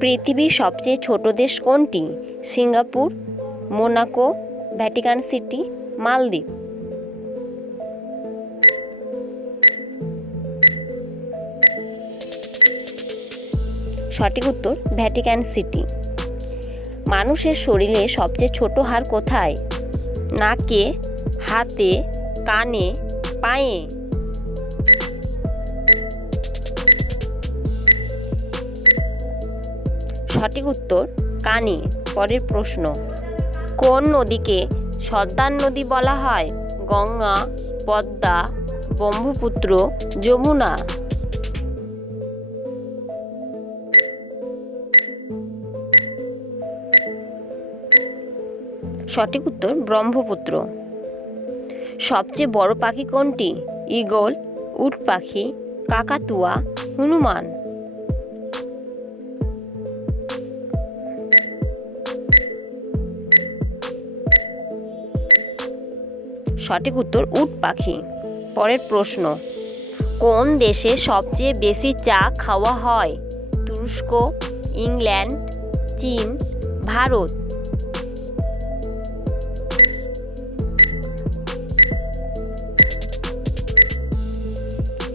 পৃথিবীর সবচেয়ে ছোট দেশ কোনটি? সিঙ্গাপুর, মোনাকো, ভ্যাটিকান সিটি, মালদ্বীপ। সঠিক উত্তর, ভ্যাটিকান সিটি। মানুষের শরীরে সবচেয়ে ছোট হাড় কোথায়? নাকে, হাতে, কানে, পায়ে। সঠিক উত্তর কানে, পরের প্রশ্ন। কোন নদীকে সর্দার নদী বলা হয়? গঙ্গা, পদ্মা, ব্রহ্মপুত্র, যমুনা। সঠিক উত্তর, ব্রহ্মপুত্র। সবচেয়ে বড় পাখি কোনটি? ঈগল, উট পাখি, কাকাতুয়া, হনুমান। সঠিক উত্তর উট পাখি। পরের প্রশ্ন, কোন দেশে সবচেয়ে বেশি চা খাওয়া হয়? তুরস্ক, ইংল্যান্ড, চীন, ভারত।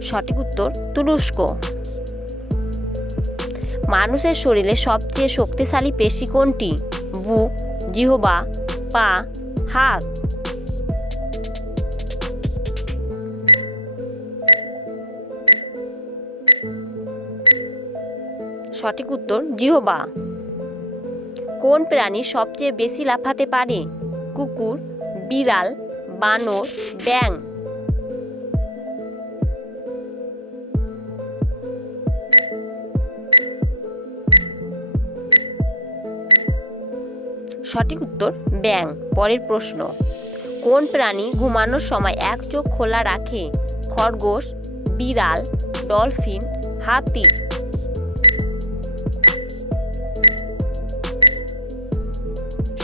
সঠিক উত্তর, তুরস্ক। মানুষের শরীরে সবচেয়ে শক্তিশালী পেশি কোনটি? বুক জিহবা, পা, হাত। সঠিক উত্তর, জিহবা। কোন প্রাণী সবচেয়ে বেশি লাফাতে পারে? কুকুর, বিড়াল, বানর ব্যাং সঠিক উত্তর ব্যাং পরের প্রশ্ন, কোন প্রাণী ঘুমানোর সময় এক চোখ খোলা রাখে? খরগোশ, বিড়াল, ডলফিন, হাতি।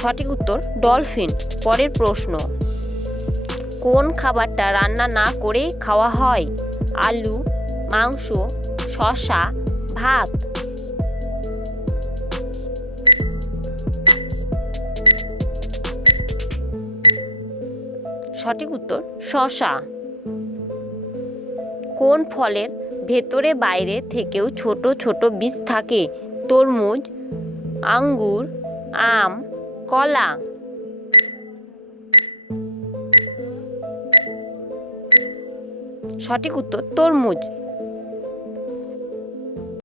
সঠিক উত্তর, ডলফিন, পরের প্রশ্ন। কোন খাবারটা রান্না না করে খাওয়া হয়? আলু, মাংস শশা ভাত। সঠিক উত্তর শশা কোন ফলের ভেতরে বাইরে থেকেও ছোট ছোট বীজ থাকে? তরমুজ, আঙ্গুর, আম কলা। সঠিক উত্তর তরমুজ।